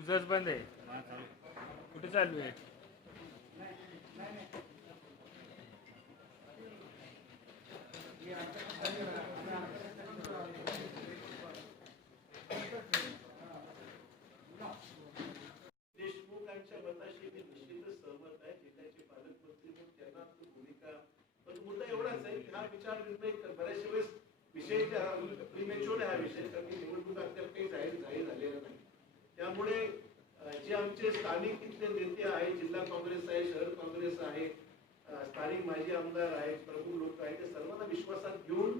तुझंच बंद आहे. कुठे चालू आहे? देशमुखांच्या मताशी मी निश्चितच सहमत आहे. जिल्ह्याचे पालकमंत्री म्हणून त्यांना आपली भूमिका, पण मुद्दा एवढाच आहे की हा विचार निर्णय बऱ्याचशा वेळेस विषय प्रीमॅच्युअर आहे हा विषय, कारण की निवडणुका अद्याप काही जाहीर झालेला नाही. त्यामुळे जे आमचे स्थानिक इथले नेते आहेत, जिल्हा काँग्रेस आहे, शहर काँग्रेस आहे, स्थानिक माजी आमदार आहेत, प्रमुख लोक आहेत, ते सर्वांना विश्वासात घेऊन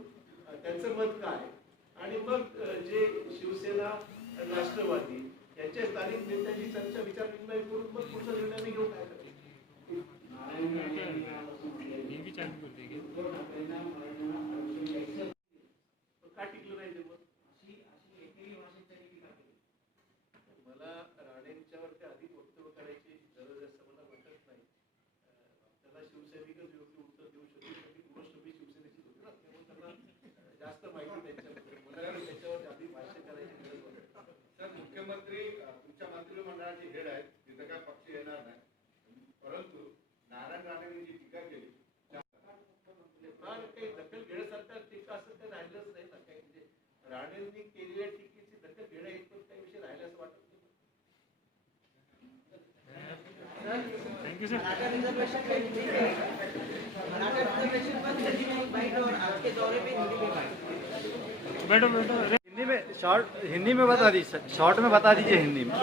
त्यांचं मत काय आणि मग जे शिवसेना, राष्ट्रवादी यांच्या स्थानिक नेत्यांची चर्चा विचार विनिमय करून मग पुढचा निर्णय मी घेऊन काय करेल. का टिकलं नाही ते? मला राणेंच्यावरती अधिक वक्तव्य करायची गरज असं मला वाटत नाही. त्याला शिवसैनिकच योग्य उत्तर देऊ शकतो की कुणा शिवसेनेची होती ना, त्यामुळे त्यांना जास्त माहिती त्यांच्याबद्दल, मला त्याच्यावर अधिक भाष्य करायची गरज वाटत. सर, मुख्यमंत्री तुमच्या मंत्रिमंडळाचे हेड आहेत, तिथं काय पक्ष येणार नाही, परंतु नारायण राणेंनी जी टीका केली काही दखल घेण्यासारखा टीका असं काही राहिलंच नाही ना. काही म्हणजे राणेंनी केलेल्या टीकेची दखल घेण्या इतकं काही विषय राहिला असं वाटत नाही. Thank you sir. बैठो बैठो. हिंदी में बता दीजिए, शॉर्ट में बता दीजिए हिंदी में.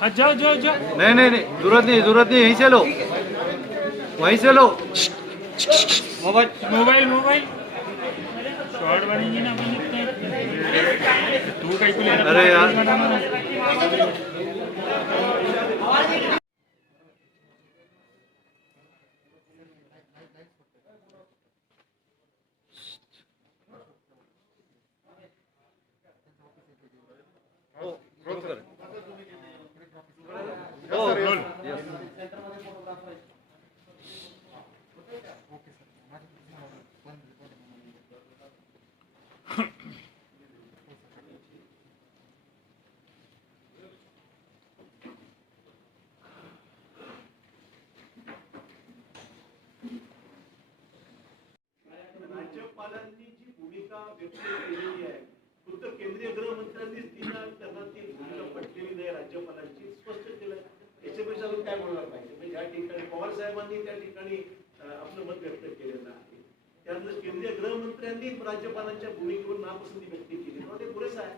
हाँ जाओ जाओ जाओ. नहीं, जरूरत नहीं, यहीं से लो, वहीं से लो. मोबाइल शॉर्ट बनेंगी ना अपन इतने. तू कहीं को ले रहा? अरे यार. राज्यपालांनी जी भूमिका व्यक्त केलेली आहे, खुद्द केंद्रीय गृहमंत्र्यांनीच त्यांना ती भूमिका पटलेली नाही राज्यपालांची, स्पष्ट केलं. याच्यापेक्षा अजून काय बोलणार पाहिजे? म्हणजे या ठिकाणी पवार साहेबांनी त्या ठिकाणी आपलं मत व्यक्त केलेलं आहे. त्यानंतर केंद्रीय गृहमंत्र्यांनी राज्यपालांच्या भूमिकेवर नापसंती व्यक्त केली, ते पुरेसं आहे.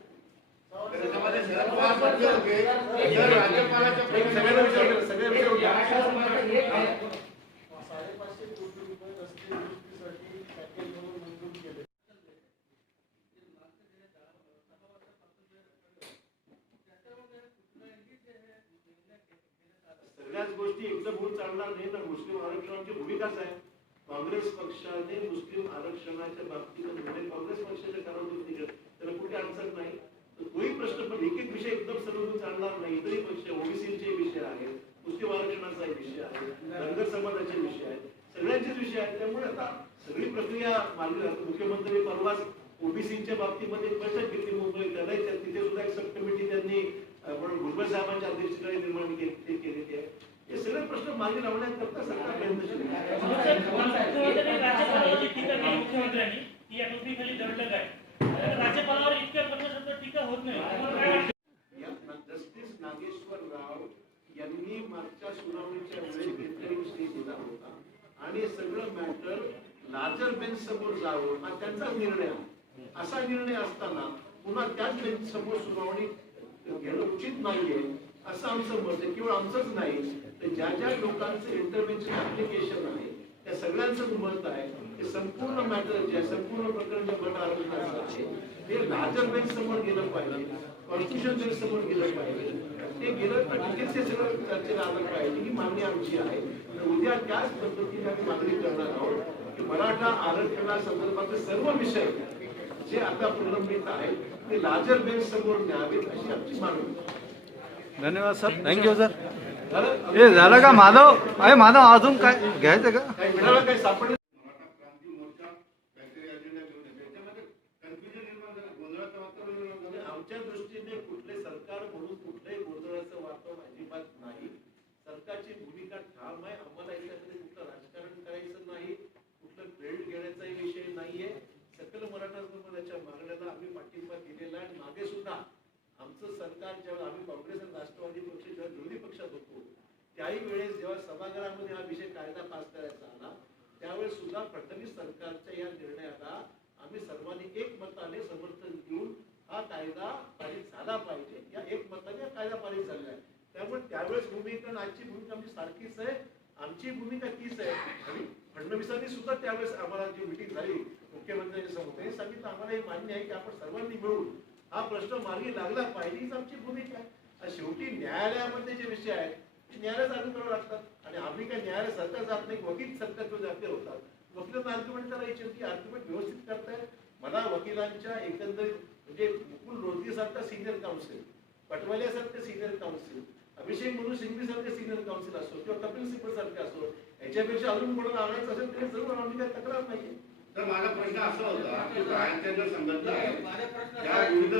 सगळ्याच गोष्टी एकदम होऊन चालणार नाही ना. मुस्लिम आरक्षणाची भूमिकाच आहे. काँग्रेस पक्षाने मुस्लिम आरक्षणाच्या बाबतीत निर्णय काँग्रेस पक्षाच्या करावं, त्याला कुठे अडचण नाही. तोही प्रश्न, पण एक विषय एकदम सर्व चालणार नाही. इतरही पक्ष, ओबीसीचे विषय आहेत, मुस्लिम आरक्षणाचा विषय आहे, धनगर समाजाचे विषय आहेत, सगळ्यांचेच विषय आहेत. त्यामुळे आता सगळी प्रक्रिया मार्गी लागते. मुख्यमंत्री परवाच ओबीसीच्या बाबतीमध्ये एक बैठक घेतली मुंबईत, तिथे सुद्धा एक सब कमिटी त्यांनी भुजबळ साहेबांच्या अध्यक्षतेखाली निर्माण केलेली आहे. हे सगळे प्रश्न मार्गी लावण्याकरता सरकार प्रयत्नशील आहे. जस्टिस नागेश्वर राव यांनी मागच्या सुनावणीच्या वेळेस घेतलेला विषय दिला होता आणि सगळं मॅटर लार्जर बेंच समोर जावं हा त्यांचा निर्णय आहे. असा निर्णय असताना पुन्हा त्याच बेंच समोर सुनावणी घेणं उचित नाहीये असं आमचं मत आहे. केवळ आमचंच नाही, तर ज्या ज्या लोकांचं इंटरव्हेन्शन ऍप्लिकेशन आहे त्या सगळ्यांचं मत आहे ते संपूर्ण मॅटर जे संपूर्ण प्रकरण जे मत आरोग्याचं आहे ते लार्जर बेंच समोर गेलं पाहिजे, कॉन्स्टिट्यूशन बेंच समोर गेलं पाहिजे. ते गेलं तर तिथेच ते सगळं चर्चेला आलं पाहिजे ही मागणी आमची आहे. उद्या त्याच पद्धतीने आम्ही मागणी करणार आहोत की मराठा आरक्षणासंदर्भातले सर्व विषय जे आता प्रलंबित आहेत ते लार्जर बेंच समोर न्यावेत अशी आमची मागणी. धन्यवाद सर, थँक्यू सर. हे झालं का माधव? अरे माधव, अजून काय घ्यायचं का? काही मिळालं, काही सापडलं? आमच्या दृष्टीने कुठले सरकार म्हणून कुठले सभागृहामध्ये हा विषय कायदा पास करायचा आला त्यावेळेस सुद्धा फडणवीस सरकारच्या या निर्णयाला आम्ही सर्वांनी एकमताने समर्थन देऊन हा कायदा पारित झाला पाहिजे या एकमताने कायदा पारित झालेला आहे. त्यामुळे त्यावेळेस भूमिका आणि आजची भूमिका आमची सारखीच आहे. आमची भूमिका तीच आहे आणि फडणवीसांनी सुद्धा त्यावेळेस आम्हाला जी मिटिंग झाली मुख्यमंत्र्यांच्या समोर त्यांनी सांगितलं आम्हाला हे मान्य आहे की आपण सर्वांनी मिळून हा प्रश्न मार्गी लागला पाहिजे हीच आमची भूमिका आहे. शेवटी न्यायालयामध्ये जे विषय आहेत ते न्यायालयात लागू करावे लागतात आणि आम्ही काय न्यायालय सरकार जात नाही वकील सरकार जाते होतात. वकिलांना आर्ग्युमेंट करायची होती आर्ग्युमेंट व्यवस्थित करतायत. मला वकिलांच्या एकंदरीत म्हणजे मुकुल रोहतगी सारखा सिनियर काउन्सिल पटवालिया सारखं सिनियर काउन्सिल अभिषेक मनु सिंघवी सारखे सिनियर काउन्सिल असो किंवा कपिल सिब्बल सारखे असो याच्यापेक्षा अजून कोणाला आणायचं असेल तरी जरूर आम्ही काय तक्रार नाहीये. तर माझा प्रश्न असा होता की राजकारण संघटना आहे या विरुद्ध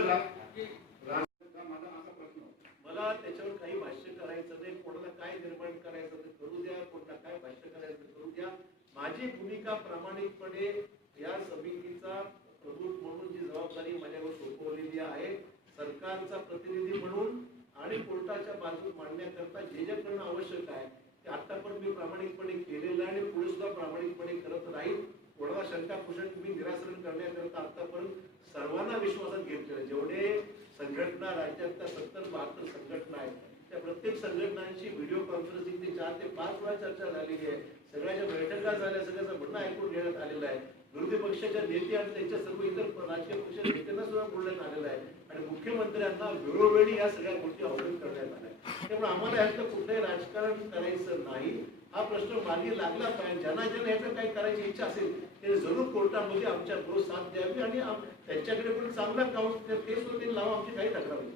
माझा असा प्रश्न मला त्याच्यावर काही भाष्य करायचं नाही. कोणाला काय निर्माण करायचं ते करू द्या कोणाला काय भाष्य करायचं करू द्या. माझी भूमिका प्रामाणिकपणे या समितीचा प्रमुख म्हणून जी जबाबदारी माझ्यावर सोपवलेली आहे सरकारचा प्रतिनिधी म्हणून आणि कोर्टाच्या बाजूत मांडण्याकरता जे जे करणं आवश्यक आहे ते आतापर्यंत मी प्रामाणिकपणे केलेलं आहे आणि पुढे सुद्धा प्रामाणिकपणे करत राहील. कोणाला शंका कुशल तुम्ही निराकरण करण्याकरता आतापर्यंत सर्वांना विश्वासात घेतलेलं जेवढे संघटना राज्यातल्या 70-72 संघटना आहेत त्या प्रत्येक संघटनांची व्हिडिओ कॉन्फरन्सिंगची 4 ते 5 वेळा चर्चा झालेली आहे. सगळ्याच्या बैठका झाल्या सगळ्याचं म्हणणं ऐकून घेण्यात आलेलं आहे. विरोधी पक्षाच्या नेते आणि त्यांच्या सर्व इतर राजकीय पक्षाच्या नेत्यांना सुद्धा बोलण्यात आलेलं आहे आणि मुख्यमंत्र्यांना वेळोवेळी या सगळ्या गोष्टी अवगत करण्यात आल्या. त्यामुळे आम्हाला याचं कुठलंही राजकारण करायचं नाही. हा प्रश्न मार्गी लागला पाहिजे. ज्यांना याचं काही करायची इच्छा असेल ते जरूर कोर्टामध्ये आमच्या बरोबर साथ द्यावी आणि त्यांच्याकडे पण चांगला काउंट ते सुद्धा लावा आमची काही तक्रार नाही.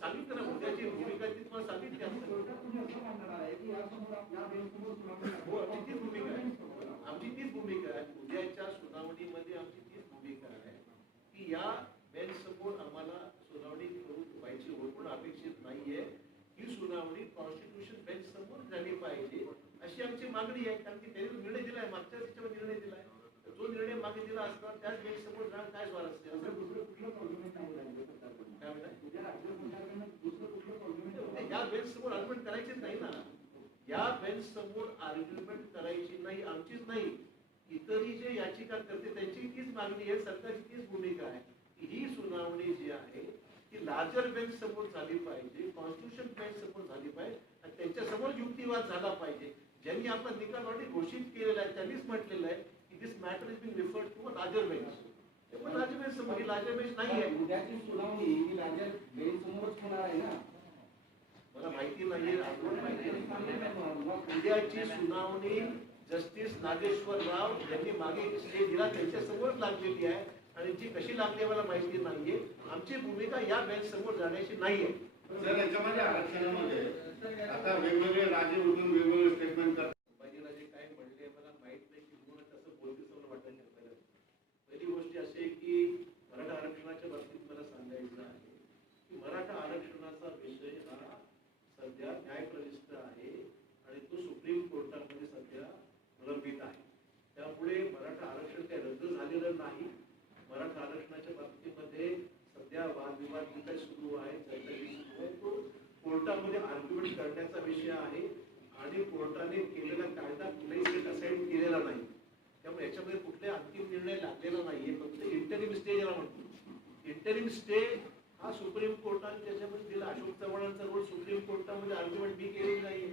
सांगितलं ना उद्याची भूमिका ती तुम्हाला सांगितली आमची तीच भूमिका आहे. उद्याच्या सुनावणीमध्ये आमची तीच भूमिका आहे की या बेंच समोर आम्हाला सुनावणी व्हायची होणं अपेक्षित नाहीये. ही सुनावणी कॉन्स्टिट्यूशन बेंच समोर झाली पाहिजे अशी आमची मागणी आहे. कारण की त्यांनी निर्णय दिलाय मागच्या त्याच्यावर निर्णय दिलाय जो निर्णय मागे दिला असता त्याच बेंच समोर जाणं काय स्वारस्य या बेंच समोर आर्ग्युमेंट करायचीच नाही ना. या बेंच समोर आर्ग्युमेंट करायची नाही आमचीच नाही इतरही जे याचिका करते त्यांची तीच मागणी आहे. सरकारची तीच भूमिका आहे की ही सुनावणी जी आहे ती लार्जर बेंच समोर झाली पाहिजे कॉन्स्टिट्यूशन बेंच समोर झाली पाहिजे आणि त्यांच्या समोर युक्तिवाद झाला पाहिजे. ज्यांनी आपला निकाल ऑलरेडी घोषित केलेला आहे त्यांनीच म्हटलेलं आहे की this matter is being referred to a larger bench. पण लार्जर बेंच समोर लार्जर बेंच नाही आहे. उद्याची सुनावणी ही लार्जर बेंच समोरच होणार आहे ना. मला माहिती नाहीये उद्याची सुनावणी जस्टिस नागेश्वर राव यांनी मागे स्टे दिला त्यांच्या समोर लागलेली आहे आणि जी कशी लागली मला माहिती नाहीये. आमची भूमिका या बेंच समोर जाण्याची नाहीये. सर याच्यामध्ये आरक्षणामध्ये आता वेगवेगळे राज्य उठून वेगवेगळे स्टेटमेंट करतात. संभाजीराजे काय म्हणले मला माहित नाही की म्हणून असं बोलते मला वाटत नाही. पहिली गोष्ट अशी आहे की मराठा आरक्षणाच्या बाबतीत मला सांगायचं आहे की मराठा आरक्षणाचा विषय हा सध्या न्यायप्रविष्ट आहे आणि तो सुप्रीम कोर्टामध्ये सध्या प्रलंबित आहे. त्यामुळे मराठा आरक्षण काही रद्द झालेलं नाही. मराठा आरक्षणाच्या बाबतीमध्ये सध्या वादविवाद जे काही सुरू आहे चर्चा जी सुरू आहे तो कोर्टामध्ये आर्ग्युमेंट करण्याचा विषय आहे आणि कोर्टाने केलेला कायदा कुठलाही स्टेट असाईन केलेला नाही. त्यामुळे याच्यामध्ये कुठलाही अंतिम निर्णय लागलेला नाहीये. फक्त इंटरिम स्टे ज्याला म्हणतो इंटरिम स्टे हा सुप्रीम कोर्टाने त्याच्यामध्ये दिला. अशोक चव्हाणांचा रोल सुप्रीम कोर्टामध्ये आर्ग्युमेंट मी केलेली नाही.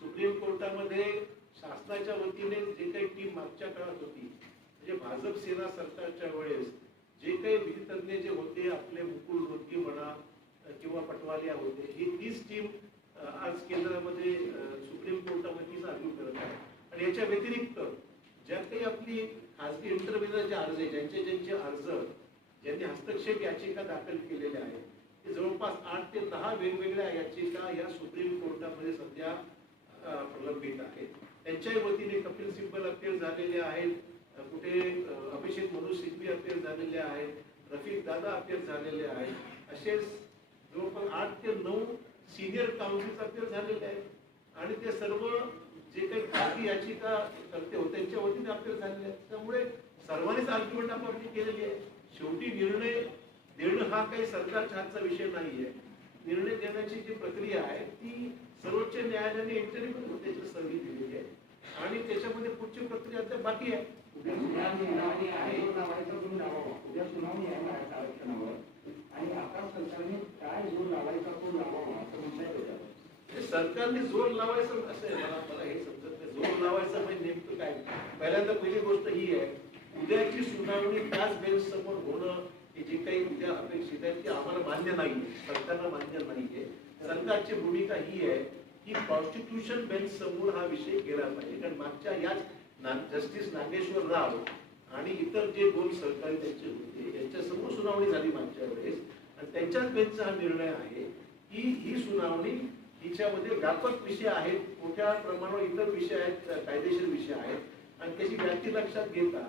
सुप्रीम कोर्टामध्ये शासनाच्या वतीने जे काही टीम मागच्या काळात होती म्हणजे भाजप सेना सरकारच्या वेळेस जे काही विधितज्ञ जे होते आपले मुकुल रोहतगी म्हणा किंवा पटवालिया होते ही तीच टीम आज केंद्रामध्ये सुप्रीम कोर्टामध्ये आर्ग्यू करत आहे. आणि याच्या व्यतिरिक्त ज्या काही आपली खासगी इंटरव्ह्यूचे अर्ज आहे ज्यांचे अर्ज ज्यांनी हस्तक्षेप याचिका दाखल केलेल्या आहेत ते जवळपास 8 ते 10 वेगवेगळ्या याचिका या सुप्रीम कोर्टामध्ये सध्या प्रलंबित आहेत. त्यांच्याही वतीने कपिल सिब्बल अपील झालेले आहेत. कुठे अभिषेक मनु सिंघवी अपील झालेले आहेत. रफिक दादा अपील झालेले आहेत. असेच जवळपास 8 ते 9 सिनियर काउन्सिल अपियर झालेले आहेत आणि ते सर्व जे काही खाजगी याचिका करते होते त्यांच्या वतीने अपियर झालेले आहेत. त्यामुळे सर्वांनीच आर्ग्युमेंट आपण केलेली आहे. शेवटी निर्णय देणं हा काही सरकारच्या हातचा विषय नाहीये. निर्णय देण्याची जी प्रक्रिया आहे ती सर्वोच्च न्यायालयाने इंटरिम त्याची संधी दिलेली आहे आणि त्याच्यामध्ये पुढची प्रक्रिया आता बाकी आहे. उद्या सुनावणी आहे लावायचा जोर लावावा. उद्या सुनावणी आहे आरक्षणावर आणि आता सरकारने काय जोर लावायचा तो लावावा असं म्हणता येतं. सरकारने जोर लावायचं असं आहे. मला हे समजत नाही जोर लावायचं म्हणजे नेमकं काय. पहिल्यांदा पहिली गोष्ट ही आहे उद्याची सुनावणी त्याच बेंच समोर होणं हे जे काही उद्या अपेक्षित आहे ते आम्हाला मान्य नाही, सरकारला मान्य नाहीये. सरकारची भूमिका ही आहे की कॉन्स्टिट्यूशन बेंच समोर हा विषय गेला पाहिजे. कारण मागच्या याच जस्टिस नागेश्वर राव आणि इतर जे दोन सरकारी त्यांचे होते यांच्या समोर सुनावणी झाली मागच्या वेळेस आणि त्यांच्याच बेंचचा हा निर्णय आहे की ही सुनावणी हिच्यामध्ये व्यापक विषय आहेत, मोठ्या प्रमाणावर इतर विषय आहेत, कायदेशीर विषय आहेत आणि त्याची व्याप्ती लक्षात घेता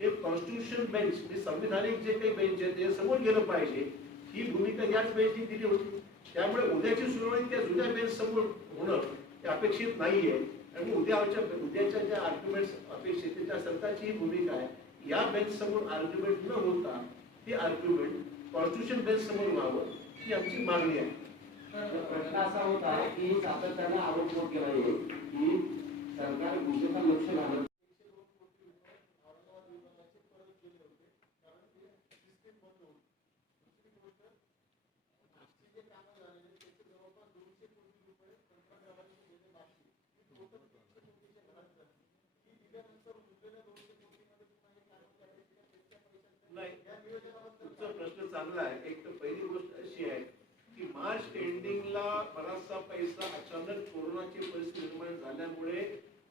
हे कॉन्स्टिट्यूशन बेंच म्हणजे संविधानिक जे काही बेंच आहे ते समोर गेलं पाहिजे ही भूमिका याच बेंचने दिली होती. त्यामुळे उद्याची सुनावणी त्या जुन्या बेंच समोर होणं हे अपेक्षित नाहीये आणि उद्याच्या ज्या आर्ग्युमेंट्स अपेक्षित त्या सरकारची ही भूमिका आहे या बेंच समोर आर्ग्युमेंट न होता ती आर्ग्युमेंट कॉन्स्टिट्यूशन बेंच समोर व्हावं ही आमची मागणी आहे. प्रश्न असा होता की सातत्याने आरोप होत गेला आहे की सरकार भूमिका लक्ष घालत तुमचा प्रश्न चांगला आहे. एक तर पहिली गोष्ट अशी आहे की मार्च एंडिंगला बराचसा पैसा अचानक कोरोनाची परिस्थिती निर्माण झाल्यामुळे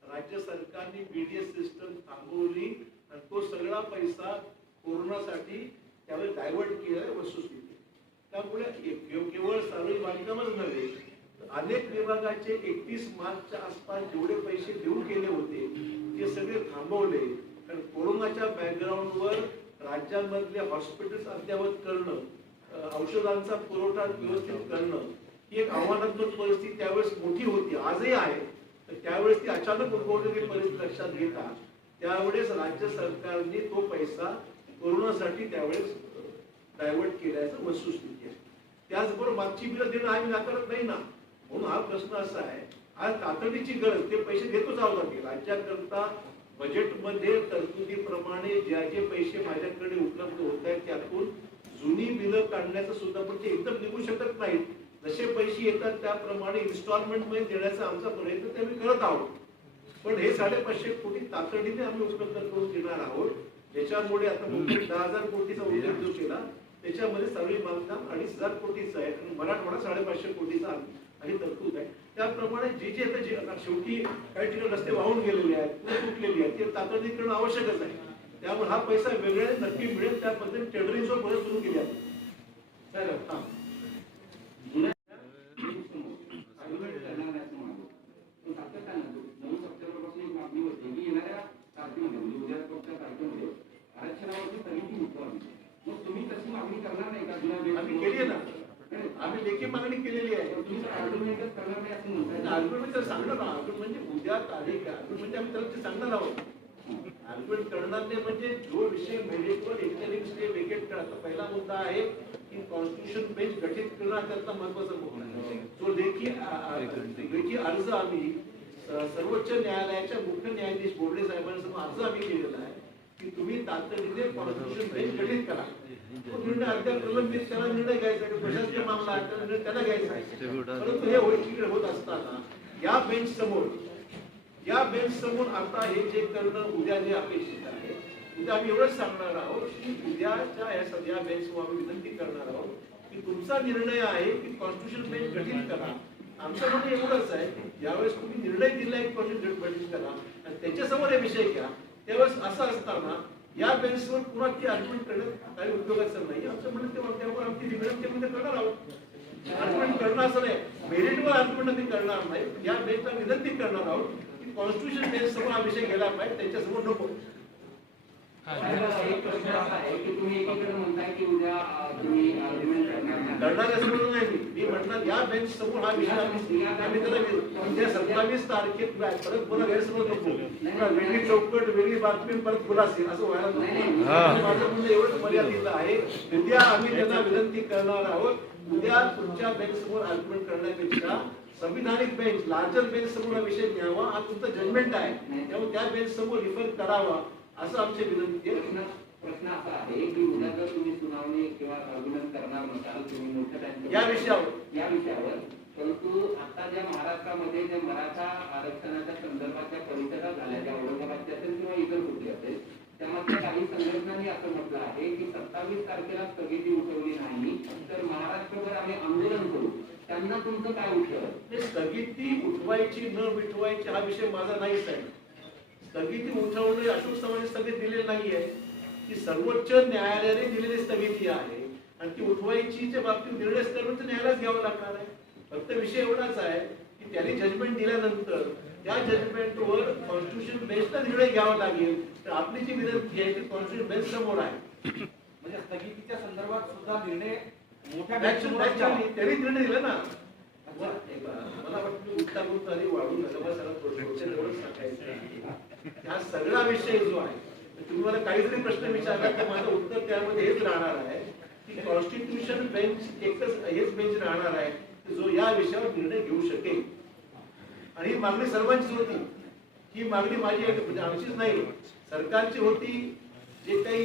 राज्य सरकारने बीडीएस सिस्टम थांबवली आणि तो सगळा पैसा कोरोनासाठी त्यावेळी डायव्हर्ट केला वस्तुस्थिती. त्यामुळे केवळ सार्वजनिक बांधकामच नव्हे अनेक विभागाचे 31 मार्चच्या आसपास जेवढे पैसे देऊ केले होते ते सगळे थांबवले. कारण कोरोनाच्या बॅकग्राऊंडवर राज्यांमधले हॉस्पिटल्स अद्ययावत करणं, औषधांचा पुरवठा व्यवस्थित करणं ही एक आव्हानात्मक परिस्थिती त्यावेळेस मोठी होती, आजही आहे. तर त्यावेळेस ती अचानक उद्भवलेली परिस्थिती लक्षात घेता त्यावेळेस राज्य सरकारने तो पैसा कोरोनासाठी त्यावेळेस डायव्हर्ट केल्याचं वस्तुस्थिती आहे. त्याचबरोबर मागची बिलं देणं आम्ही नाकारत नाही ना. म्हणून हा प्रश्न असा आहे आज तातडीची गरज ते पैसे देतोच आहोत आम्ही राज्याकरता. बजेटमध्ये तरतुदीप्रमाणे जे पैसे माझ्याकडे उपलब्ध होत आहेत त्यातून जुनी बिलं काढण्याचं सुद्धा पण ते एकदम निघू शकत नाहीत. जसे पैसे येतात त्याप्रमाणे इन्स्टॉलमेंट मध्ये देण्याचा आमचा प्रयत्न ते आम्ही करत आहोत. पण हे 550 कोटी तातडीने आम्ही उपलब्ध करून देणार आहोत. ज्याच्यामुळे आता 10,000 कोटीचा उल्लेख जो केला त्याच्यामध्ये सार्वजनिक बांधकाम 2,500 कोटीचा आहे आणि मराठवाडा 550 कोटीचा आणि तरतूद आहे. त्याप्रमाणे जे आता शेवटी काही ठिकाणी रस्ते वाहून गेलेले आहेत, पुढे तुटलेली आहेत, ते तातडीने करणं आवश्यकच आहे. त्यामुळे हा पैसा वेगळ्या नक्की मिळेल त्या पद्धतीने टेंडरिंग परत सुरू केली आहे. आम्ही केली आहे ना, आम्ही लेखी मागणी केलेली आहे. आर्ग्युमेंट तर सांगणार आहोत म्हणजे उद्या तारीख आहे म्हणजे आम्ही त्याला सांगणार आहोत. आर्ग्युमेंट करणार नाही म्हणजे जो विषय मेरिटवर इंटरिम स्टे वेकेट करा. पहिला मुद्दा आहे की कॉन्स्टिट्यूशन बेंच गठीत करणं त्यातला महत्वाचा मुद्दा आहे. जो लेखी अर्ज आम्ही सर्वोच्च न्यायालयाच्या मुख्य न्यायाधीश बोबडे साहेबांसमोर अर्ज आम्ही केलेला आहे की तुम्ही तातडीने कॉन्स्टिट्यूशन बेंच गठीत करा. तो निर्णय अद्याप प्रलंबित त्याला निर्णय घ्यायचा आहे. प्रशासकीय मामला आहे त्याला निर्णय त्याला घ्यायचा आहे. परंतु हे होईल होत असताना या बेंच समोर आता हे जे करणं उद्या जे अपेक्षित आहे उद्या आम्ही एवढंच सांगणार आहोत की उद्याच्या या सगळ्या बेंच समोर आम्ही विनंती करणार आहोत की तुमचा निर्णय आहे की कॉन्स्टिट्यूशन बेंच गठीत करा. आमचं म्हणणं एवढंच आहे यावेळेस तुम्ही निर्णय दिला की कॉन्स्टिट्यूशन गठीत करा आणि त्याच्यासमोर हे विषय घ्या. त्यावेळेस असं असताना या बेंचवर पुन्हा ती आर्ग्युमेंट करण्यात काही उपयोगाचं नाही. आमचं म्हणणं तेव्हा त्यावर आमची विनंती करणार आहोत. आर्ग्युमेंट करणं असं नाही, मेरिटवर आर्ग्युमेंट आम्ही करणार नाही. या बेंचला विनंती करणार आहोत की कॉन्स्टिट्यूशन बेंच समोर हा विषय गेला पाहिजे, त्यांच्यासमोर नको. एक प्रश्न असा आहे की तुम्ही एकीकडे म्हणताय की उद्या तुम्ही आर्ग्युमेंट करणार नाही. करणार असं म्हणून नाही मी म्हणणार या बेंच समोर हा विषय आम्ही त्याला उद्या 27 तारखेत परत पुन्हा गैरसमज नको, पुन्हा वेगळी चौकट वेगळी बातमी परत खुलासे असं व्हायला नको. माझं म्हणणं एवढंच मर्यादित आहे. उद्या आम्ही त्यांना विनंती करणार आहोत, उद्या तुमच्या बेंच समोर आर्ग्युमेंट करण्यापेक्षा संविधानिक बेंच लार्जर बेंच समोर हा विषय न्यावा. हा तुमचं जजमेंट आहे, त्यामुळे त्या बेंच समोर रिफर करावा असं आमची विनंती आहे. प्रश्न असा आहे की उद्या जर तुम्ही सुनावणी किंवा आर्ग्युमेंट करणार नसाल तुम्ही मोठ्या या विषयावर, परंतु आता ज्या महाराष्ट्रामध्ये जे मराठा आरक्षणाच्या संदर्भाच्या परिषदा झाल्या ज्या औरंगाबादच्या असेल किंवा इतर कुठे असेल, त्यामध्ये काही संघटनांनी असं म्हटलं आहे की 27 तारखेला स्थगिती उठवली नाही तर महाराष्ट्रभर आम्ही आंदोलन करू. त्यांना तुमचं काय उत्तर? स्थगिती उठवायची न मिटवायची हा विषय माझा नाहीच आहे. स्थगिती उठवणे अशोक चव्हाणांनी स्थगिती दिलेली नाहीये, ती सर्वोच्च न्यायालयाने दिलेली स्थगिती आहे आणि ती उठवायचीच्या बाबतीत निर्णय सर्वोच्च न्यायालयात घ्यावा लागणार आहे. फक्त विषय एवढाच आहे की त्यांनी जजमेंट दिल्यानंतर त्या जजमेंटवर कॉन्स्टिट्यूशन बेंचला निर्णय घ्यावा लागेल. तर आपली जी विनंती आहे ती कॉन्स्टिट्यूशन बेंच समोर आहे. म्हणजे स्थगितीच्या संदर्भात सुद्धा निर्णय मोठ्या त्यांनी निर्णय दिला ना. मला वाटतं गुंतागुंत आधी वाढून हा सगळा विषय जो आहे तुम्ही मला काही जरी प्रश्न विचारला तर माझं उत्तर त्यामध्ये हेच राहणार आहे की कॉन्स्टिट्यूशन बेंच एकच हेच बेंच राहणार आहे जो या विषयावर निर्णय घेऊ शकेल. आणि ही मागणी सर्वांची होती. ही मागणी माझी म्हणजे आमचीच नाही, सरकारची होती. जे काही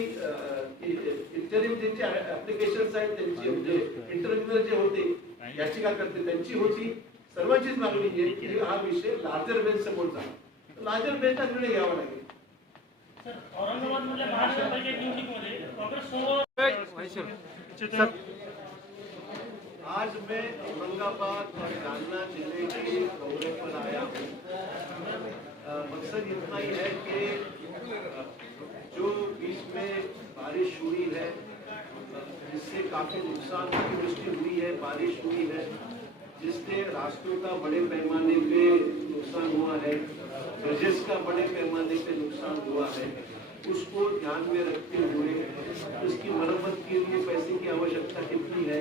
इंटरिम ज्यांचे ऍप्लिकेशन्स आहेत त्यांची म्हणजे इंटरव्ह्युअर जे होते याचिका करते त्यांची होती. सर्वांचीच मागणी आहे की हा विषय लार्जर बेंच समोर जावा. लार्जर बेंचचा निर्णय घ्यावा लागेल. औरंगाबाद महानगरपालिका निवडणुकीमध्ये काँग्रेस आज मैं औरंगाबाद और जालना जिले के दौरे पर आया हूँ. मकसद इतना ही है कि जो बीच में बारिश हुई है जिससे काफी नुकसान की वृष्टि हुई है, बारिश हुई है जिससे रास्तों का बड़े पैमाने पे नुकसान हुआ है, ब्रिजेस का बड़े पैमाने पे नुकसान हुआ है, उसको ध्यान में रखते हुए उसकी मरम्मत के लिए पैसे की आवश्यकता कितनी है,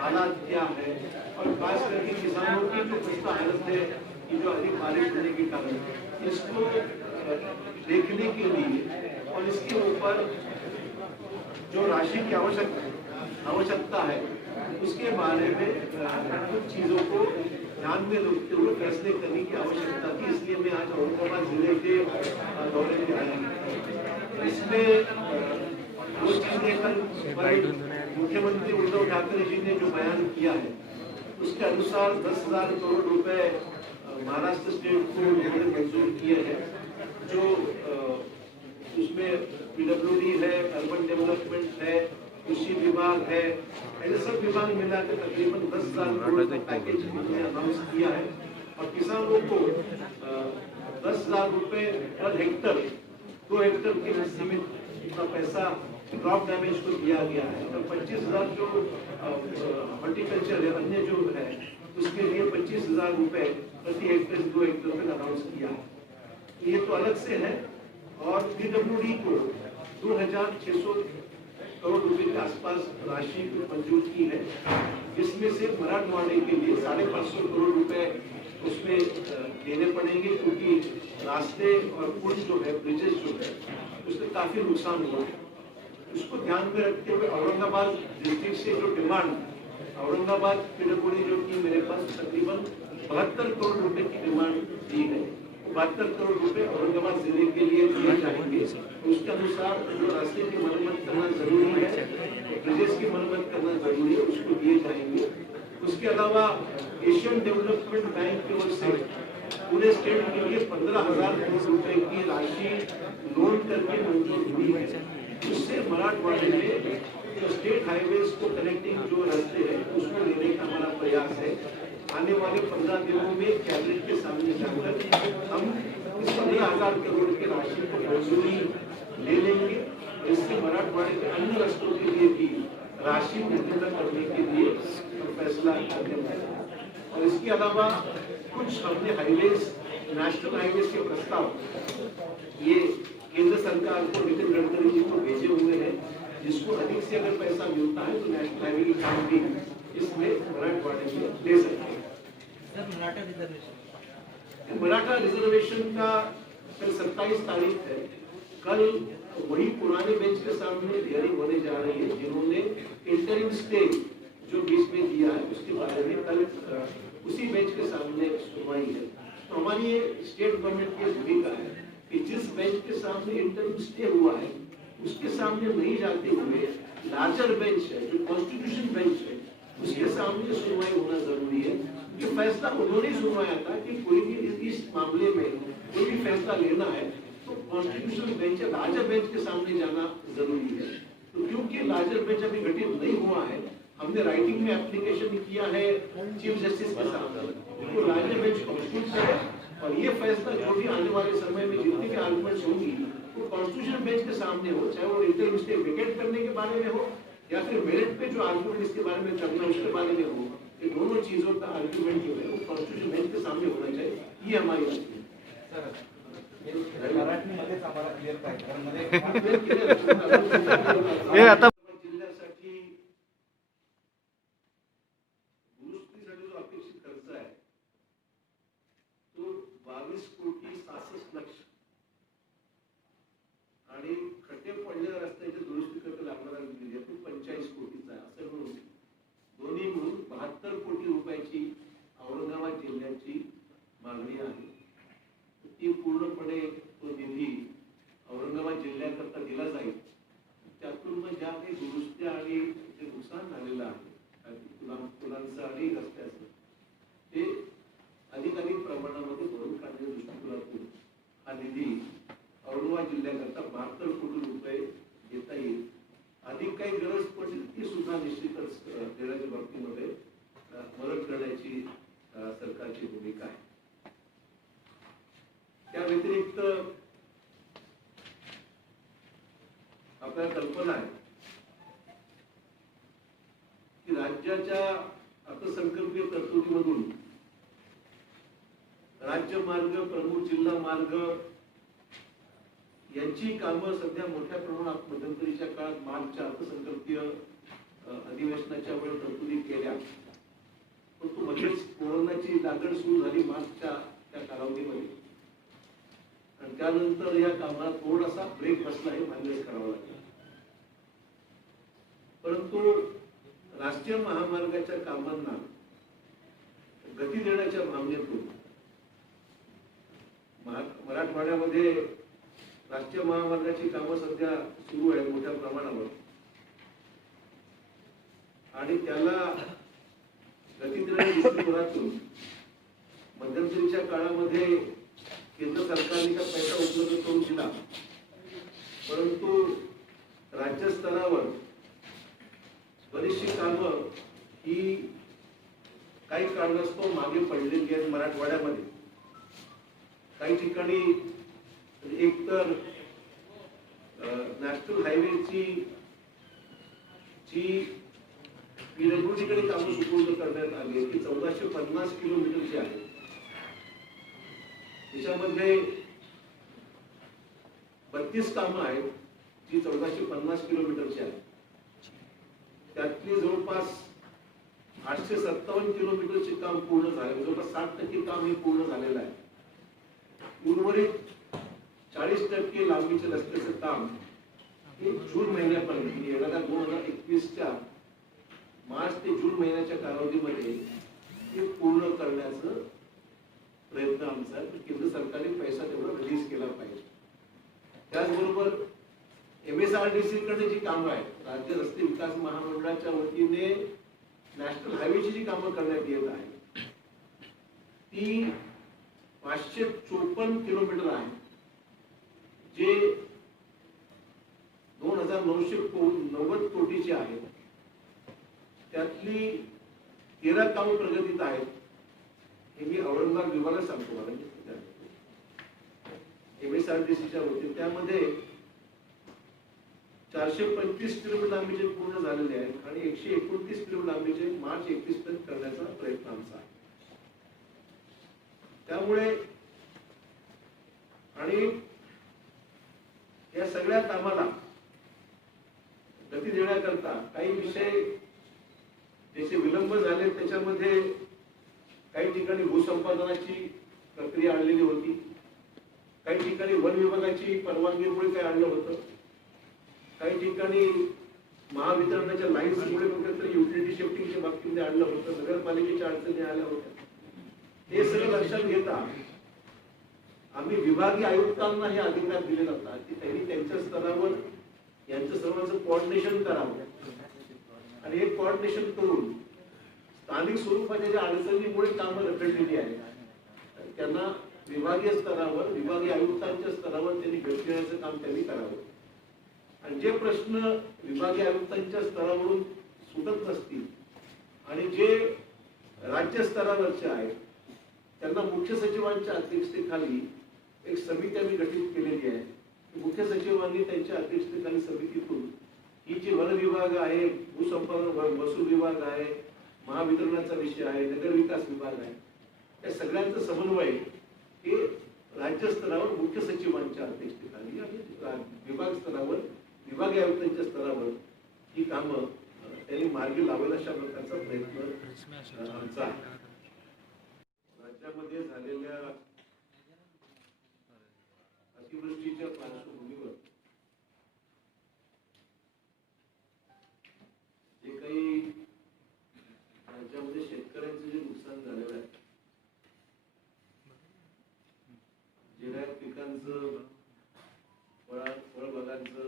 हालात क्या है और खास करके किसानों की जो खस्ता हालत है कि जो अधिक बारिश होने के कारण इसको देखने के लिए और इसके ऊपर जो राशि की आवश्यकता है उसके बारे में कुछ चीजों को ध्यान में रखते हुए फैसले करने की आवश्यकता थी. इसलिए मैं आज औरंगाबाद जिले के दौरे में आया हूँ. इसमें दो चीजें कल मुख्यमंत्री उद्धव ठाकरे जी ने जो बयान किया है उसके अनुसार 10,000 करोड़ रुपए महाराष्ट्र स्टेट को मंजूर किए हैं. जो उसमें PWD है, अर्बन डेवलपमेंट है, कृषि विभाग है, ऐसे सब विभाग मिलाकर तकरीबन 10,000 करोड़ का पैकेज हमने अनाउंस किया है. और किसानों को 10,000 रुपए पर हेक्टर 2 हेक्टर के सीमित इतना पैसा क्रॉप डैमेज को दिया गया है. और 25,000 जो हॉर्टिकल्चर है अन्य जो है उसके लिए 25,000 रुपए प्रति हेक्टर 2 हेक्टर में अनाउंस किया है. ये तो अलग से है. और PWD को 2,600 करोड़ रुपए के आसपास राशि मंजूर की है, जिसमें से मराठवाड़े के लिए 550 करोड़ रुपए उसमें देने पड़ेंगे क्योंकि रास्ते और पुल जो है ब्रिजेस जो है उसमें काफी नुकसान हुआ है. उसको ध्यान में रखते हुए औरंगाबाद डिस्ट्रिक्ट से जो डिमांड औरंगाबाद PWD जो की मेरे पास तकरीबन 72 करोड़ रुपए की डिमांड दी है. 72 करोड़ रुपए औरंगाबाद जिले के लिए दिए जाएंगे. उसके अनुसार जो रास्ते की मरम्मत करना जरूरी है, ब्रिजेस की मरम्मत करना जरूरी है, उसको दिए जाएंगे. उसके अलावा एशियन डेवलपमेंट बैंक की ओर से पूरे स्टेट के लिए 15,000 करोड़ रुपए की राशि लोन करके मंजूर हुई है. उससे मराठवाड़े में जो स्टेट हाईवेज को कनेक्टिंग जो रास्ते हैं उसको लेने का हमारा प्रयास है. आने वाले 15 दिनों में कैबिनेट के सामने जाकर हम इस 15,000 करोड़ की राशि को मंजूरी ले लेंगे. इससे मराठवाड़े के अन्य रास्तों के लिए भी राशि मुहैया करने के लिए फैसला करने वाला है. और इसके अलावा कुछ हमने हाईवेज नेशनल हाईवेज के प्रस्ताव ये केंद्र सरकार को नितिन गडकरी जी को भेजे हुए हैं, जिसको अधिक से अगर पैसा मिलता है तो नेशनल हाईवे की काम भी इसमें मराठवाड़े में दे सकते हैं। मराठा रिजर्वेशन का कल 27 तारीख है। कल वही पुराने बेंच के सामने हियरिंग होने जा रही है, जिन्होंने इंटरिम स्टे जो बीच में दिया है उसके बारे में कल उसी बेंच के सामने सुनवाई है। तो हमारी ये स्टेट गवर्नमेंट की भूमिका है कि जिस बेंच के सामने इंटरिम स्टे हुआ है उसके सामने नहीं जाते हुए लार्जर बेंच है जो कॉन्स्टिट्यूशन बेंच है उसके सामने सुनवाई होना जरूरी है। ये फैसला उन्होंने सुनवाया था कि कोई भी इस मामले में कोई भी फैसला लेना है तो कॉन्स्टिट्यूशन बेंच या लार्जर बेंच के सामने जाना जरूरी है। तो क्योंकि लार्जर बेंच अभी गठित नहीं हुआ है, हमने राइटिंग में एप्लीकेशन किया है चीफ जस्टिस के सामने, तो लार्जर बेंच कंक्लूड करे और ये फैसला जो भी आने वाले समय में जितनी भी आर्गुमेंट्स होंगी वो कॉन्स्टिट्यूशन बेंच के सामने हो, चाहे वो इंटरिम स्टे वेकेट करने के बारे में हो या फिर मेरिट पे जो आर्गुमेंट इसके बारे में करना उसके बारे में हो। ये दोनों चीजों का आर्गुमेंट जो है वो कॉन्स्टिट्यूशन बेंच के सामने होना चाहिए, ये हमारी बात है। मराठीमध्येच आम्हाला क्लिअर पाहिजे कारण मध्ये हे आता जिल्ह्यासाठी दुरुस्तीसाठी जो अपेक्षित खर्च आहे तो 22,66,00,000 आणि खड्डे पडलेल्या रस्त्याच्या दुरुस्तीकरता लागणारा निधी आहे तो 45 कोटीचा आहे। असं म्हणून दोन्ही मिळून 72 कोटी रुपयाची औरंगाबाद जिल्ह्याची मागणी आहे। ती पूर्णपणे तो निधी औरंगाबाद जिल्ह्याकरता दिला जाईल। त्यातून मग ज्या काही दुरुस्त्या आणि जे नुकसान झालेलं आहे पुलांचं आणि रस्त्याचं ते अधिकाधिक प्रमाणामध्ये भरून काढण्याच्या दृष्टिकोनातून हा निधी औरंगाबाद जिल्ह्याकरता 72 कोटी रुपये देता येईल। अधिक काही गरज पडेल ती सुद्धा निश्चितच देण्याच्या बाबतीमध्ये मदत करण्याची सरकारची भूमिका आहे। त्या व्यतिरिक्त आपल्याला कल्पना आहे की राज्याच्या अर्थसंकल्पीय तरतुदीमधून राज्य मार्ग प्रमुख जिल्हा मार्ग यांची कामं सध्या मोठ्या प्रमाणात मध्यंतरीच्या काळात मार्चच्या अर्थसंकल्पीय अधिवेशनाच्या वेळी तरतुदी केल्या, परंतु मध्येच कोरोनाची लागण सुरू झाली मार्चच्या त्या कालावधीमध्ये आणि त्यानंतर या कामाला थोडासा ब्रेक बसला हे मान्य करावं लागेल। परंतु राष्ट्रीय महामार्गाच्या कामांना गती देण्याच्या भावनेतून मराठवाड्यामध्ये राष्ट्रीय महामार्गाची कामं सध्या सुरू आहेत मोठ्या प्रमाणावर आणि त्याला गती देण्याच्या दृष्टिकोनातून मध्यंतरीच्या काळामध्ये केंद्र सरकारने का पैसा उपलब्ध करून दिला, परंतु राज्य स्तरावर बरीचशी कामं ही काही कारणास्तव मागे पडलेली आहेत। मराठवाड्यामध्ये काही ठिकाणी एकतर नॅशनल हायवेची जी पीडब्ल्यूडीकडे कामं सुपूर्द करण्यात आली ती 1450 किलोमीटरची आहे। त्याच्यामध्ये 32 कामं आहेत जी 1450 किलोमीटरची आहेत। त्यातली जवळपास 857 किलोमीटरचे काम पूर्ण झाले, जवळपास 60% काम हे पूर्ण झालेलं आहे। उर्वरित 40% लांबीचे रस्त्याचं काम हे जून महिन्यापर्यंत येणाऱ्या 2021च्या मार्च ते जून महिन्याच्या कालावधीमध्ये हे पूर्ण करण्याचा प्रयत्न आमचा आहे। केंद्र सरकारने पैसा तेवढा रिलीज केला पाहिजे। त्याचबरोबर MSRDC कडे जी कामं आहेत राज्य रस्ते विकास महामंडळाच्या वतीने नॅशनल हायवेची जी कामं करण्यात येत आहे ती 554 किलोमीटर आहे, जे 2990 कोटीची आहे। त्यातली 13 कामं प्रगतीत आहेत। हे मी औरंगाबाद विभागाला सांगतो मला MSRDCच्या वतीने त्यामध्ये 425 किलोमीटर लांबीचे पूर्ण झालेले आहेत आणि 129 किलोमीटर लांबीचे मार्च 31 पर्यंत करण्याचा प्रयत्न आमचा आहे। त्यामुळे आणि सगळ्या कामाला गती देण्याकरता काही विषय ज्याचे विलंब झाले त्याच्यामध्ये काही ठिकाणी भूसंपादनाची प्रक्रिया आणलेली होती, काही ठिकाणी वन विभागाची परवानगीमुळे काय आणलं होतं, काही ठिकाणी महावितरणाच्या लाईन्समुळे कुठेतरी युटिलिटी शिफ्टिंगच्या बाबतीमध्ये आणलं होतं, नगरपालिकेच्या अडचणी आल्या होत्या. हे सगळं लक्षात घेता आम्ही विभागीय आयुक्तांना हे अधिकार दिले जातात की त्यांनी त्यांच्या स्तरावर यांचं सर्वांचं कोऑर्डिनेशन करावं आणि हे कोऑर्डिनेशन करून स्थानिक स्वरूपाच्या ज्या अडचणीमुळे कामं रखडलेली आहेत त्यांना विभागीय स्तरावर विभागीय आयुक्तांच्या स्तरावर त्यांनी भेट देण्याचं काम त्यांनी करावं आणि जे प्रश्न विभागीय आयुक्तांच्या स्तरावरून सुटत नसतील आणि जे राज्य स्तरावरचे आहेत त्यांना मुख्य सचिवांच्या अध्यक्षतेखाली एक समिती आम्ही गठीत केलेली आहे. मुख्य सचिवांनी त्यांच्या अध्यक्षतेखाली समितीतून ही जी वन विभाग आहे, भूसंपादन महसूल विभाग आहे, महावितरणाचा विषय आहे, नगर विकास विभाग आहे, या सगळ्यांचा समन्वय हे राज्य स्तरावर मुख्य सचिवांच्या अध्यक्षतेखाली आणि विभाग स्तरावर विभागीय आयुक्तांच्या स्तरावर ही कामं त्यांनी मार्गी लावेल अशा प्रकारचा प्रयत्न आमचा आहे. राज्यामध्ये झालेल्या अतिवृष्टीच्या पार्श्वभूमीवर जे काही राज्यामध्ये शेतकऱ्यांचं जे नुकसान झालेलं आहे, जिऱ्यात पिकांचं, फळबागांचं,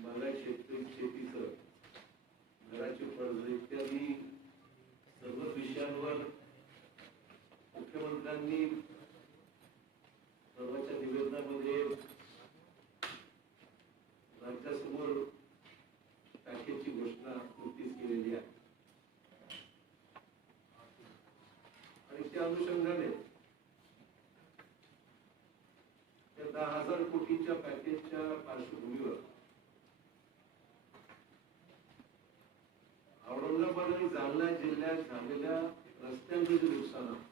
बागायत शेतीचं, घराचे कर्ज इत्यादी सर्व विषयांवर मुख्यमंत्र्यांनी सर्वांच्या निवेदनामध्ये राज्यासमोर पॅकेजची घोषणा नुकतीच केलेली आहे आणि त्या अनुषंगाने त्या 10,000 कोटीच्या पॅकेजच्या पार्श्वभूमीवर औरंगाबाद आणि जालना जिल्ह्यात झालेल्या रस्त्यांचं जे नुकसान आहे,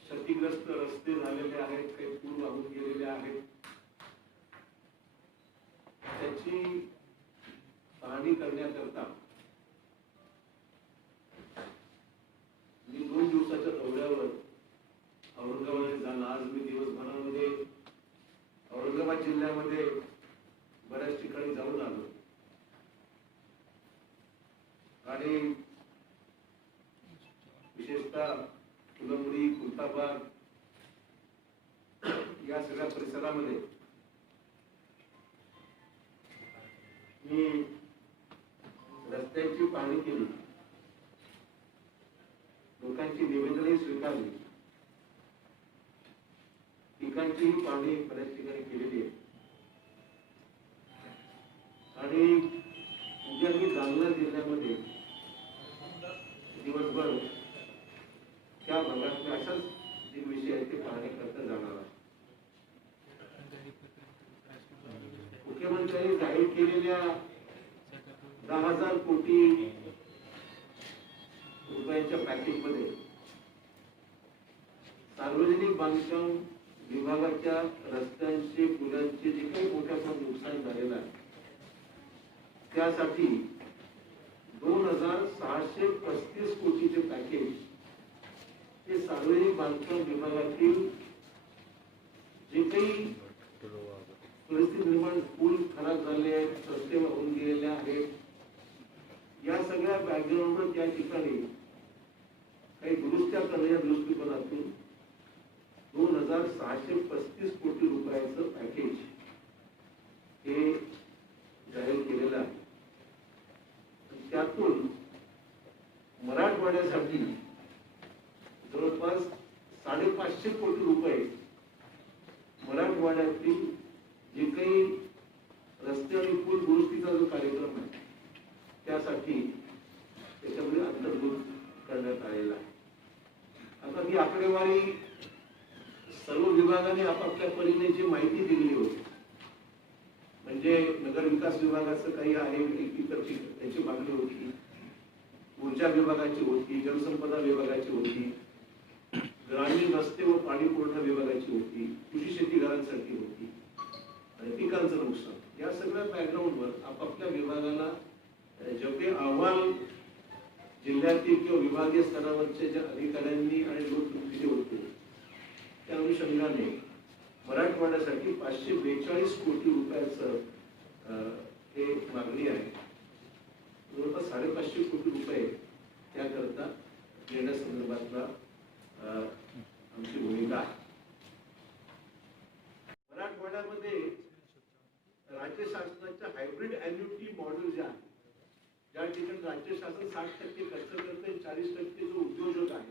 क्षतिग्रस्त रस्ते झालेले आहेत, काही पूर वाहून गेलेले आहेत, त्याची पाहणी करण्याकरता मी 2 दिवसाच्या दौऱ्यावर औरंगाबाद जाणार. आज मी दिवसभरामध्ये औरंगाबाद जिल्ह्यामध्ये बऱ्याच ठिकाणी जाऊन आलो आणि विशेषतः फुलंबरी, खुलताबाद या सगळ्या परिसरामध्ये मी रस्त्यांची पाहणी केली, लोकांची निवेदनही स्वीकारली, पिकांचीही पाहणी बऱ्याच ठिकाणी केलेली आहे आणि उद्या मी जालना जिल्ह्यामध्ये दिवसभर त्या भागातले अशाच जे विषय आहेत ते पाहणी करता जाणार आहे. मुख्यमंत्र्यांनी जाहीर केलेल्या 10,000 कोटी रुपयांच्या पॅकेजमध्ये सार्वजनिक बांधकाम विभागाच्या रस्त्यांचे, पुलांचे जे काही मोठ्या प्रमाणात नुकसान झालेलं आहे त्यासाठी 2,635 कोटीचे पॅकेज हे सार्वजनिक बांधकाम विभागातील जे काही परिस्थिती निर्माण, पूल खराब झाले आहेत, रस्ते वाहून गेलेले आहेत, या सगळ्या बॅकग्राऊंडवर त्या ठिकाणी काही दुरुस्त्या करण्याच्या दृष्टिकोनातून 2,635 कोटी रुपयाचं पॅकेज हे जाहीर केलेलं आहे. त्यातून मराठवाड्यासाठी जवळपास 550 कोटी रुपये मराठवाड्यातील जे काही रस्ते आणि पूल दुरुस्तीचा जो कार्यक्रम आहे त्यासाठी त्याच्यामध्ये अंतर्भूत करण्यात आलेला आहे. आता ही आकडेवारी सर्व विभागाने आपापल्या परीने जी माहिती दिलेली होती, म्हणजे नगर विकास विभागाचं काही आहे, इतर त्याची मागणी होती, ऊर्जा विभागाची होती, जलसंपदा विभागाची होती, ग्रामीण रस्ते व पाणी पुरवठा विभागाची होती, कृषी शेती घरांसाठी होती, आणि पिकांचं नुकसान या सगळ्या बॅकग्राऊंडवर आपापल्या विभागाला जेवढे अहवाल जिल्ह्यातील किंवा विभागीय स्तरावरच्या ज्या अधिकाऱ्यांनी आणि लोकप्रतिनिधी होते त्या अनुषंगाने मराठवाड्यासाठी 542 कोटी रुपयाचं हे मागणी आहे. जवळपास 550 कोटी रुपये त्याकरता देण्यासंदर्भातला आमची भूमिका आहे. मराठवाड्यामध्ये राज्य शासनाच्या हायब्रिड अॅन्युटी मॉडेल जे आहे, ज्या ठिकाणी राज्य शासन 60% खर्च करते, 40% जो उद्योजक आहे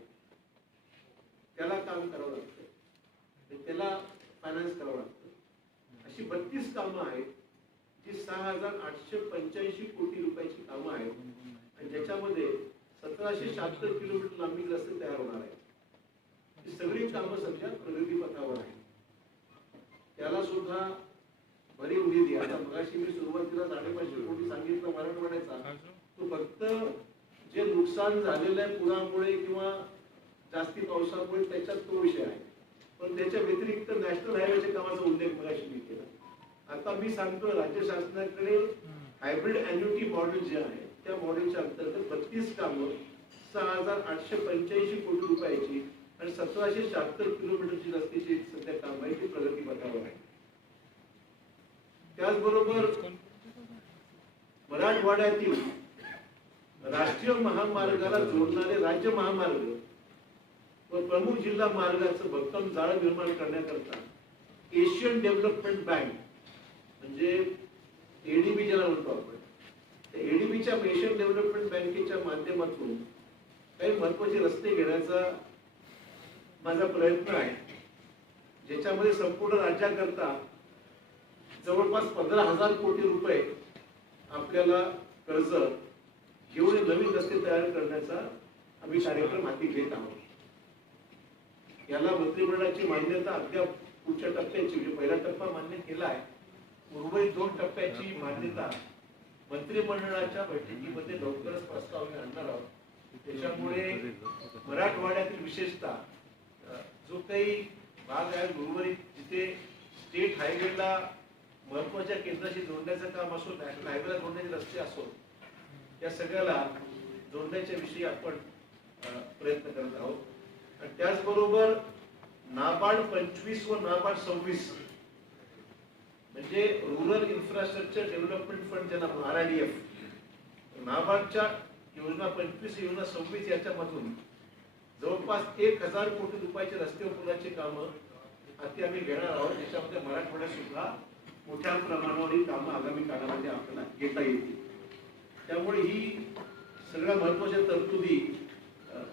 त्याला काम करावं लागतं, त्याला फायनान्स करावं लागतं. अशी 32 कामं आहेत जी 6,885 कोटी रुपयाची कामं आहेत आणि ज्याच्यामध्ये 1776 किलोमीटर लांबी रस्ते तयार होणार आहे. ही सगळी कामं सध्या प्रगतीपथावर आहेत. त्याला सुद्धा बरी उडी द्या. आता मगाशी मी सुरुवातीला 550 कोटी सांगितलं मराठवाड्याचा, तो फक्त जे नुकसान झालेलं आहे पुरामुळे किंवा जास्ती पावसामुळे त्याच्यात तो विषय आहे. पण त्याच्या व्यतिरिक्त नॅशनल हायवेच्या कामाचा उल्लेख मगाशी मी केला. आता मी सांगतो राज्य शासनाकडे हायब्रिड अॅन्युटी मॉडेल जे आहे त्या मॉडेलच्या अंतर्गत 32 कामं 6,885 कोटी रुपयाची आणि 1776 किलोमीटरची रस्त्याची सध्या काम आहे ती प्रगतीपथावर आहे. त्याचबरोबर मराठवाड्यातील राष्ट्रीय महामार्गाला जोडणारे राज्य महामार्ग व प्रमुख जिल्हा मार्गाचं भक्कम जाळं निर्माण करण्याकरता एशियन डेव्हलपमेंट बँक म्हणजे एडीबी ज्याला म्हणतो आपण, त्या एडीबीच्या एशियन डेव्हलपमेंट बँकेच्या माध्यमातून काही महत्वाचे रस्ते घेण्याचा माझा प्रयत्न आहे, ज्याच्यामध्ये संपूर्ण राज्याकरता जवळपास 15,000 कोटी रुपये आपल्याला कर्ज घेऊन नवीन रस्ते तयार करण्याचा आम्ही कार्यक्रम हाती घेत आहोत. याला मंत्रिमंडळाची मान्यता अद्याप पुढच्या टप्प्याची म्हणजे पहिला टप्पा मान्य केला आहे, उर्वरित 2 टप्प्याची मान्यता मंत्रिमंडळाच्या बैठकीमध्ये लवकरच प्रस्ताव आणणार आहोत. त्याच्यामुळे मराठवाड्यातील विशेषतः जो काही भाग आहे उर्वरित जिथे स्टेट हायवेला महत्वाच्या केंद्राशी जोडण्याचं काम असो, नॅशनल हायवेला जोडण्याचे रस्ते असो, या सगळ्याला जोडण्याच्या विषयी आपण प्रयत्न करत आहोत. आणि त्याचबरोबर नाबार्ड 25 व नाबार्ड 26 म्हणजे रुरल इन्फ्रास्ट्रक्चर डेव्हलपमेंट फंड ज्याला RIDF, नाबार्डच्या योजना 25 योजना 26 याच्यामधून जवळपास 1,000 कोटी रुपयाचे रस्ते व पुलाची कामं हाती आम्ही घेणार आहोत. त्याच्यामध्ये मराठवाड्यात सुद्धा मोठ्या प्रमाणावर ही कामं आगामी काळामध्ये आपल्याला घेता येतील. त्यामुळे ही सगळ्या महत्वाच्या तरतुदी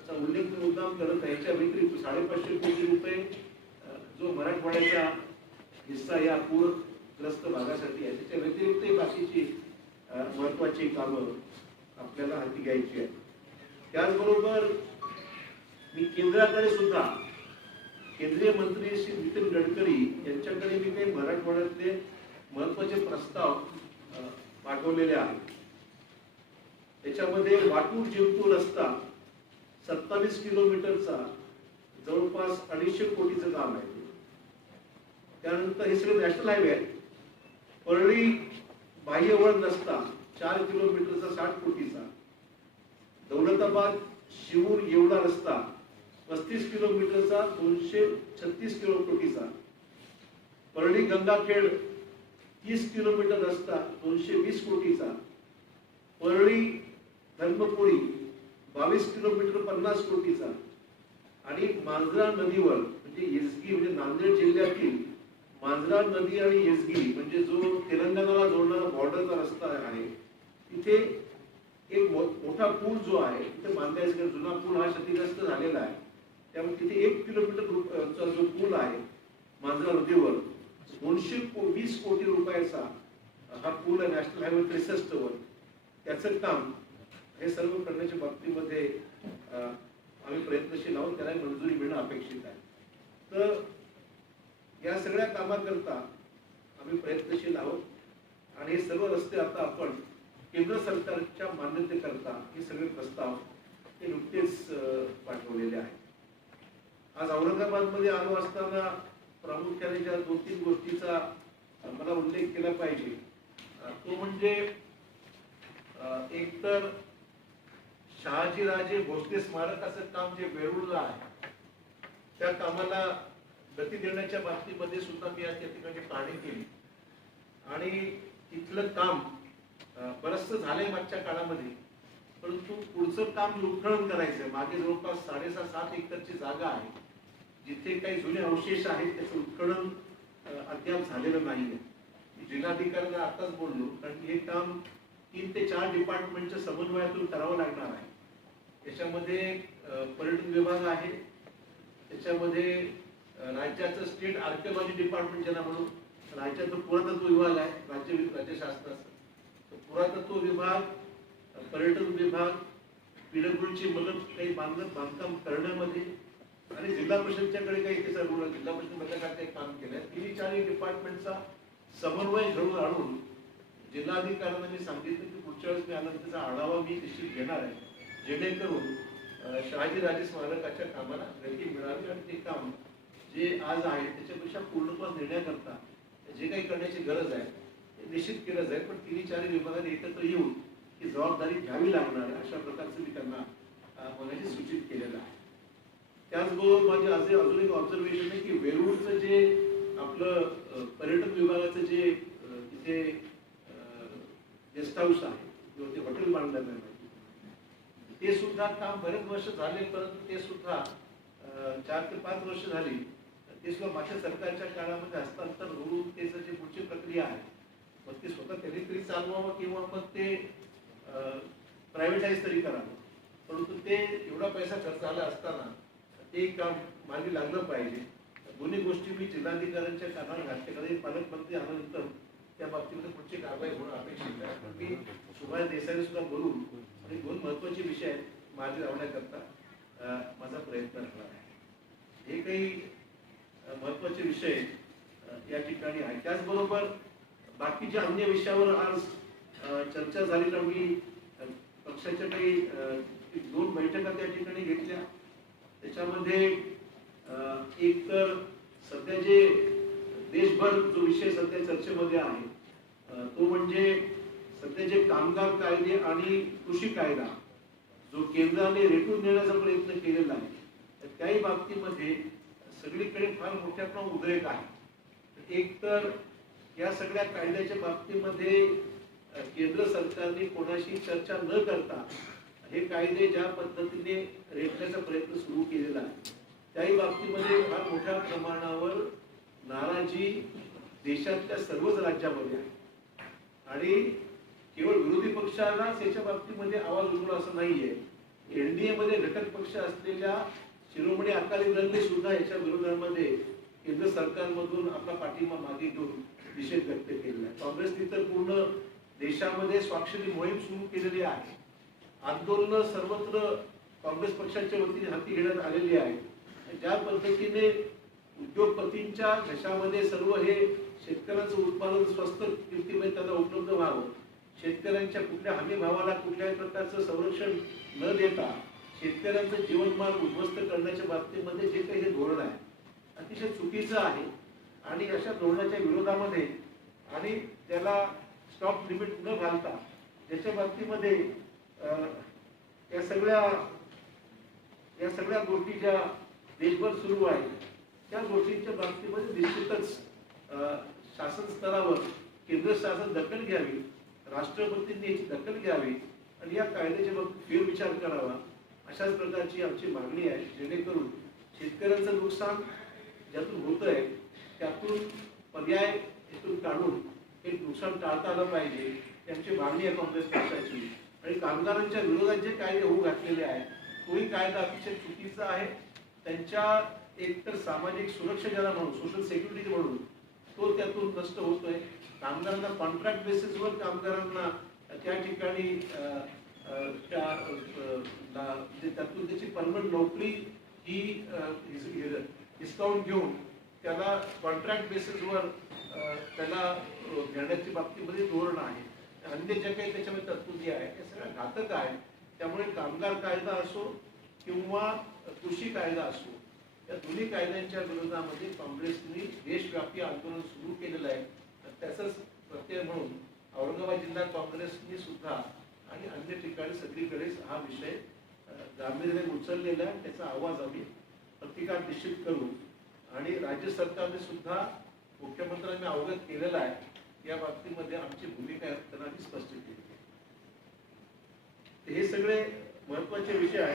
चा उल्लेख मुद्दाम करत आहे. याच्या व्यतिरिक्त 550 कोटी रुपये जो मराठवाड्याचा हिस्सा या पूरग्रस्त भागासाठी आहे, त्याच्या व्यतिरिक्त बाकीची महत्वाची कामं आपल्याला हाती घ्यायची आहेत. त्याचबरोबर मी केंद्राकडे सुद्धा केंद्रीय मंत्री श्री नितीन गडकरी यांच्याकडे मी काही मराठवाड्यातले महत्वाचे प्रस्ताव पाठवलेले आहेत. त्याच्यामध्ये वाटूर जिंतूर रस्ता 27 किलोमीटरचा जवळपास 250 कोटीचं काम आहे. त्यानंतर हे सगळे नॅशनल हायवे आहेत. परळी बाह्यवळण रस्ता 4 किलोमीटरचा 60 कोटीचा. दौलताबाद शिवूर येवला रस्ता 35 किलोमीटरचा 236 कोटीचा. परळी गंगाखेड 30 किलोमीटर रस्ता 220 कोटीचा. परळी धर्मपुरी 22 किलोमीटर 50 कोटीचा. आणि मांजरा नदीवर म्हणजे येसगी म्हणजे नांदेड जिल्ह्यातील मांजरा नदी आणि येसगी म्हणजे जो तेलंगणाला जोडणारा बॉर्डरचा रस्ता आहे, तिथे एक मोठा पूल जो आहे तिथे बांधायचा. जुना पूल हा क्षतिग्रस्त झालेला आहे, त्यामुळे तिथे 1 किलोमीटरचा जो पूल आहे मांजरा नदीवर 220 कोटी रुपयाचा हा पूल आहे नॅशनल हायवे 63 वर. त्याचं काम हे सर्व करण्याच्या बाबतीमध्ये आम्ही प्रयत्नशील आहोत. त्याला मंजुरी मिळणं अपेक्षित आहे. तर या सगळ्या कामाकरता आम्ही प्रयत्नशील आहोत आणि हे सर्व रस्ते आता आपण केंद्र सरकारच्या मान्यतेकरता हे सगळे प्रस्ताव हे नुकतेच पाठवलेले आहेत. आज औरंगाबादमध्ये आलो असताना प्रामुख्याने ज्या 2-3 गोष्टीचा मला उल्लेख केला पाहिजे तो म्हणजे एकतर शहाजीराजे भोसले स्मारकाचं काम जे वेरूळला आहे त्या कामाला गती देण्याच्या बाबतीमध्ये सुद्धा मी आज त्या ठिकाणी पाहणी केली आणि तिथलं काम बरंचसं झालंय मागच्या काळामध्ये, परंतु पुढचं काम लुकळण करायचंय. मागे जवळपास 6.5-7 एकरची जागा आहे जिथे काही जुने अवशेष आहेत त्याचं उत्खनन अद्याप झालेलं नाहीये. जिल्हाधिकाऱ्यांना आताच बोललो, कारण हे काम 3 ते 4 डिपार्टमेंटच्या समन्वयातून करावं लागणार आहे. याच्यामध्ये पर्यटन विभाग आहे, त्याच्यामध्ये राज्याचं स्टेट आर्किओलॉजी डिपार्टमेंट ज्याला म्हणून, राज्याचा पुरातत्व विभाग आहे राज्य शासनाचा, पुरातत्व विभाग, पर्यटन विभाग, पिढीची मदत काही बांधकाम करण्यामध्ये आणि जिल्हा परिषदच्याकडे काही ते सर्व जिल्हा परिषद मधल्या काही काम केलंय. 3-4 डिपार्टमेंटचा समन्वय घडवून आणून जिल्हाधिकाऱ्यांना मी सांगितलं की पुढच्या वेळेस मी आनंदाचा आढावा मी निश्चित घेणार आहे, जेणेकरून शहाजीराजे स्मारकाच्या कामाला गती मिळावी आणि ते काम जे आज आहे त्याच्यापेक्षा पूर्णत्वास नेण्याकरता जे काही करण्याची गरज आहे ते निश्चित केलं जाईल. पण 3-4 विभागाने एकत्र येऊन ही जबाबदारी घ्यावी लागणार आहे अशा प्रकारचं मी त्यांना मगाशी सूचित केलेलं आहे. त्याचबरोबर माझे अजून एक ऑब्झर्वेशन आहे की वेरूळचं जे आपलं पर्यटन विभागाचं जे तिथे गेस्ट हाऊस आहे किंवा ते हॉटेल बांधलेलं आहे ते सुद्धा काम बरेच वर्ष झाले, परंतु ते सुद्धा 4 ते 5 वर्ष झाली. ते सुद्धा मागच्या सरकारच्या काळामध्ये हस्तांतर होऊन त्याचं जे पुढची प्रक्रिया आहे मग ते स्वतः त्यांनी तरी चालवावं किंवा मग ते प्रायव्हेटाईज तरी करावं, परंतु ते एवढा पैसा खर्च झाला असताना ते काम मार्गी लागलं पाहिजे. दोन्ही गोष्टी मी जिल्हाधिकाऱ्यांच्या कानावर घातल्या, कारण पालकमंत्री आल्यानंतर त्या बाबतीमध्ये पुढची कारवाई होणं अपेक्षित आहे. मी सुभाष देसाई सुद्धा बोलून आणि 2 महत्वाचे विषय आहेत मार्गी लावण्याकरता माझा प्रयत्न राहणार आहे. हे काही महत्वाचे विषय या ठिकाणी आहे. त्याचबरोबर बाकीच्या अन्य विषयावर आज चर्चा झाली तर मी पक्षाच्या काही 2 बैठका त्या ठिकाणी घेतल्या. त्याच्यामध्ये एक तर सध्या जे देशभर जो विषय सध्या चर्चेमध्ये आहे तो म्हणजे सध्या जे कामगार कायदे आणि कृषी कायदा जो केंद्राने रेटून देण्याचा प्रयत्न केलेला आहे त्याही बाबतीमध्ये सगळीकडे फार मोठ्या प्रमाणात उद्रेक आहे. एक तर या सगळ्या कायद्याच्या बाबतीमध्ये केंद्र सरकारने कोणाशी चर्चा न करता हे कायदे ज्या पद्धतीने रेटण्याचा प्रयत्न सुरू केलेला आहे त्याही बाबतीमध्ये फार मोठ्या प्रमाणावर नाराजी देशातल्या सर्वच राज्यामध्ये आहे आणि केवळ विरोधी पक्षालाच याच्या बाबतीमध्ये आवाज उठवला असं नाहीये. एनडीए मध्ये घटक पक्ष असलेल्या शिरोमणी अकाली दलने सुद्धा याच्या विरोधामध्ये केंद्र सरकारमधून आपला पाठिंबा मागे घेऊन निषेध व्यक्त केलेला आहे. काँग्रेसने तर पूर्ण देशामध्ये स्वाक्षरी मोहीम सुरू केलेली आहे. आंदोलन सर्वत्र काँग्रेस पक्षाच्या वतीने हाती घेण्यात आलेली आहे. ज्या पद्धतीने उद्योगपतींच्या घशामध्ये सर्व हे शेतकऱ्यांचं उत्पादन स्वस्त किमतीमध्ये त्यांना उपलब्ध व्हावं, शेतकऱ्यांच्या कुठल्या हमी भावाला कुठल्याही प्रकारचं संरक्षण न देता शेतकऱ्यांचं जीवनमान उद्ध्वस्त करण्याच्या बाबतीमध्ये जे काही हे धोरण आहे अतिशय चुकीचं आहे आणि अशा धोरणाच्या विरोधामध्ये आणि त्याला स्टॉप लिमिट न घालता ज्याच्या बाबतीमध्ये या सगळ्या गोष्टी ज्या देशभर सुरू आहेत त्या गोष्टींच्या बाबतीमध्ये निश्चितच शासन स्तरावर केंद्र शासन दखल घ्यावी, राष्ट्रपतींनी याची दखल घ्यावी आणि या कायद्याच्या बाबतीत फेरविचार करावा अशाच प्रकारची आमची मागणी आहे, जेणेकरून शेतकऱ्यांचं नुकसान ज्यातून होत आहे त्यातून पर्याय इथून काढून हे नुकसान टाळता आलं पाहिजे ही आमची मागणी आहे काँग्रेस पक्षाची. आणि कामगारांच्या विरोधात जे कायदे होऊ घातलेले आहेत तोही कायदा अतिशय चुकीचा आहे. त्यांच्या एकतर सामाजिक सुरक्षा ज्याला म्हणून सोशल सेक्युरिटी म्हणून तो त्यातून नष्ट होतोय. कामगारांना कॉन्ट्रॅक्ट बेसिसवर कामगारांना त्या ठिकाणी त्यातून त्याची परमनंट नोकरी ही डिस्काउंट घेऊन त्याला कॉन्ट्रॅक्ट बेसिसवर त्याला घेण्याच्या बाबतीमध्ये धोरण आहे. अन्य जे काही त्याच्यामध्ये तरतुदी आहे ते सगळं घातक आहे. त्यामुळे कामगार कायदा असो किंवा कृषी कायदा असो या दोन्ही कायद्यांच्या विरोधामध्ये काँग्रेसने देशव्यापी आंदोलन सुरू केलेलं आहे. त्याचाच प्रत्यय म्हणून औरंगाबाद जिल्हा काँग्रेसनी सुद्धा आणि अन्य ठिकाणी सगळीकडेच हा विषय गांभीर्याने उचललेला आहे. त्याचा आवाज आम्ही प्रतिकार निश्चित करू आणि राज्य सरकारने सुद्धा मुख्यमंत्र्यांनी अवगत केलेला आहे. या बाबतीमध्ये आमची भूमिका त्यांना स्पष्ट केली. हे सगळे महत्वाचे विषय आहेत.